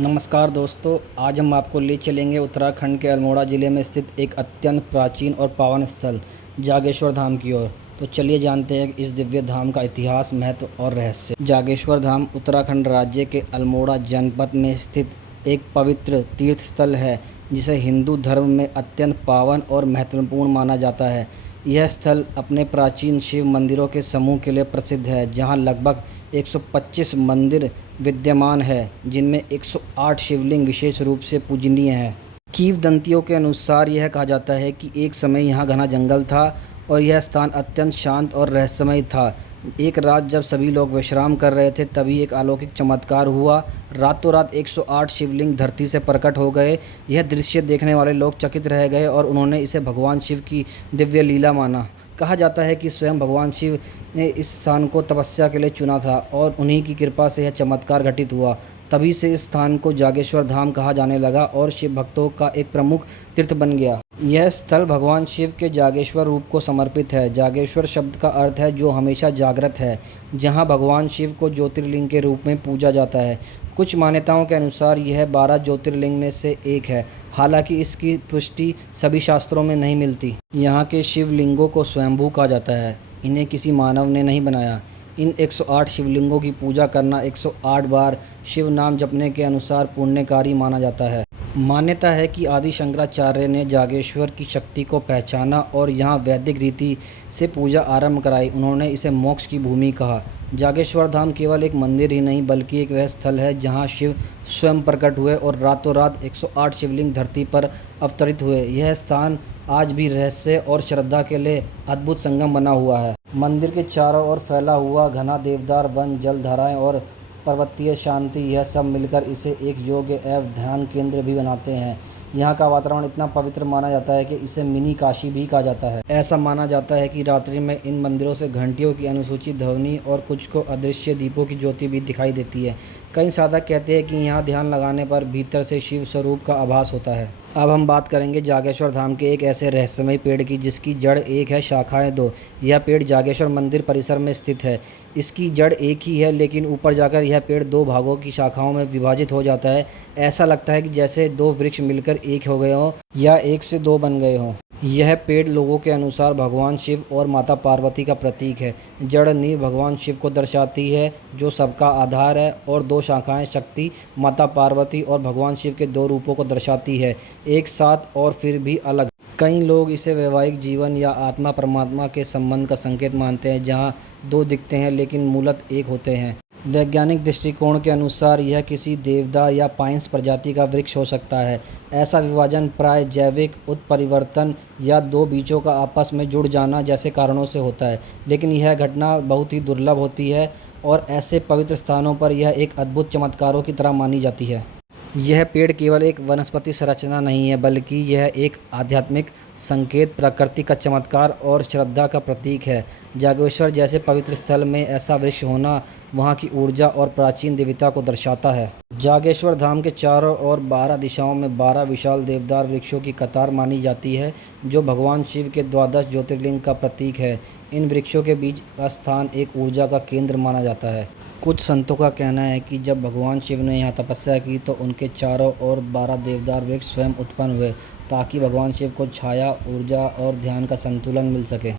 नमस्कार दोस्तों, आज हम आपको ले चलेंगे उत्तराखंड के अल्मोड़ा ज़िले में स्थित एक अत्यंत प्राचीन और पावन स्थल जागेश्वर धाम की ओर। तो चलिए जानते हैं इस दिव्य धाम का इतिहास, महत्व और रहस्य। जागेश्वर धाम उत्तराखंड राज्य के अल्मोड़ा जनपद में स्थित एक पवित्र तीर्थ स्थल है, जिसे हिंदू धर्म में अत्यंत पावन और महत्वपूर्ण माना जाता है। यह स्थल अपने प्राचीन शिव मंदिरों के समूह के लिए प्रसिद्ध है, जहां लगभग 125 मंदिर विद्यमान है, जिनमें 108 शिवलिंग विशेष रूप से पूजनीय हैं। किंवदंतियों के अनुसार यह कहा जाता है कि एक समय यहाँ घना जंगल था और यह स्थान अत्यंत शांत और रहस्यमय था। एक रात जब सभी लोग विश्राम कर रहे थे, तभी एक अलौकिक चमत्कार हुआ। रातों रात 108 शिवलिंग धरती से प्रकट हो गए। यह दृश्य देखने वाले लोग चकित रह गए और उन्होंने इसे भगवान शिव की दिव्य लीला माना। कहा जाता है कि स्वयं भगवान शिव ने इस स्थान को तपस्या के लिए चुना था और उन्हीं की कृपा से यह चमत्कार घटित हुआ। तभी से इस स्थान को जागेश्वर धाम कहा जाने लगा और शिव भक्तों का एक प्रमुख तीर्थ बन गया। यह स्थल भगवान शिव के जागेश्वर रूप को समर्पित है। जागेश्वर शब्द का अर्थ है जो हमेशा जागृत है, जहां भगवान शिव को ज्योतिर्लिंग के रूप में पूजा जाता है। कुछ मान्यताओं के अनुसार यह 12 ज्योतिर्लिंग में से एक है, हालांकि इसकी पुष्टि सभी शास्त्रों में नहीं मिलती। यहाँ के शिवलिंगों को स्वयंभू कहा जाता है, इन्हें किसी मानव ने नहीं बनाया। इन 108 शिवलिंगों की पूजा करना 108 बार शिव नाम जपने के अनुसार पुण्यकारी माना जाता है। मान्यता है कि आदि शंकराचार्य ने जागेश्वर की शक्ति को पहचाना और यहाँ वैदिक रीति से पूजा आरंभ कराई। उन्होंने इसे मोक्ष की भूमि कहा। जागेश्वर धाम केवल एक मंदिर ही नहीं, बल्कि एक वह स्थल है जहाँ शिव स्वयं प्रकट हुए और रातों रात 108 शिवलिंग धरती पर अवतरित हुए। यह स्थान आज भी रहस्य और श्रद्धा के लिए अद्भुत संगम बना हुआ है। मंदिर के चारों ओर फैला हुआ घना देवदार वन, जलधाराएं और पर्वतीय शांति, यह सब मिलकर इसे एक योग एवं ध्यान केंद्र भी बनाते हैं। यहाँ का वातावरण इतना पवित्र माना जाता है कि इसे मिनी काशी भी कहा जाता है। ऐसा माना जाता है कि रात्रि में इन मंदिरों से घंटियों की अनुसूचित ध्वनि और कुछ को अदृश्य दीपों की ज्योति भी दिखाई देती है। कई साधक कहते हैं कि यहाँ ध्यान लगाने पर भीतर से शिव स्वरूप का आभास होता है। अब हम बात करेंगे जागेश्वर धाम के एक ऐसे रहस्यमय पेड़ की जिसकी जड़ एक है, शाखाएं दो। यह पेड़ जागेश्वर मंदिर परिसर में स्थित है। इसकी जड़ एक ही है, लेकिन ऊपर जाकर यह पेड़ दो भागों की शाखाओं में विभाजित हो जाता है। ऐसा लगता है कि जैसे दो वृक्ष मिलकर एक हो गए हों या एक से दो बन गए हों। यह पेड़ लोगों के अनुसार भगवान शिव और माता पार्वती का प्रतीक है। जड़ नींव भगवान शिव को दर्शाती है, जो सबका आधार है, और दो शाखाएं शक्ति, माता पार्वती और भगवान शिव के दो रूपों को दर्शाती है, एक साथ और फिर भी अलग। कई लोग इसे वैवाहिक जीवन या आत्मा परमात्मा के संबंध का संकेत मानते हैं, जहां दो दिखते हैं लेकिन मूलतः एक होते हैं। वैज्ञानिक दृष्टिकोण के अनुसार यह किसी देवदार या पाइन्स प्रजाति का वृक्ष हो सकता है। ऐसा विभाजन प्राय जैविक उत्परिवर्तन या दो बीजों का आपस में जुड़ जाना जैसे कारणों से होता है, लेकिन यह घटना बहुत ही दुर्लभ होती है और ऐसे पवित्र स्थानों पर यह एक अद्भुत चमत्कारों की तरह मानी जाती है। यह पेड़ केवल एक वनस्पति संरचना नहीं है, बल्कि यह एक आध्यात्मिक संकेत, प्रकृति का चमत्कार और श्रद्धा का प्रतीक है। जागेश्वर जैसे पवित्र स्थल में ऐसा वृक्ष होना वहाँ की ऊर्जा और प्राचीन दिव्यता को दर्शाता है। जागेश्वर धाम के चारों ओर 12 दिशाओं में 12 विशाल देवदार वृक्षों की कतार मानी जाती है, जो भगवान शिव के 12 ज्योतिर्लिंग का प्रतीक है। इन वृक्षों के बीच का स्थान एक ऊर्जा का केंद्र माना जाता है। कुछ संतों का कहना है कि जब भगवान शिव ने यहाँ तपस्या की तो उनके चारों ओर 12 देवदार वृक्ष स्वयं उत्पन्न हुए, ताकि भगवान शिव को छाया, ऊर्जा और ध्यान का संतुलन मिल सके।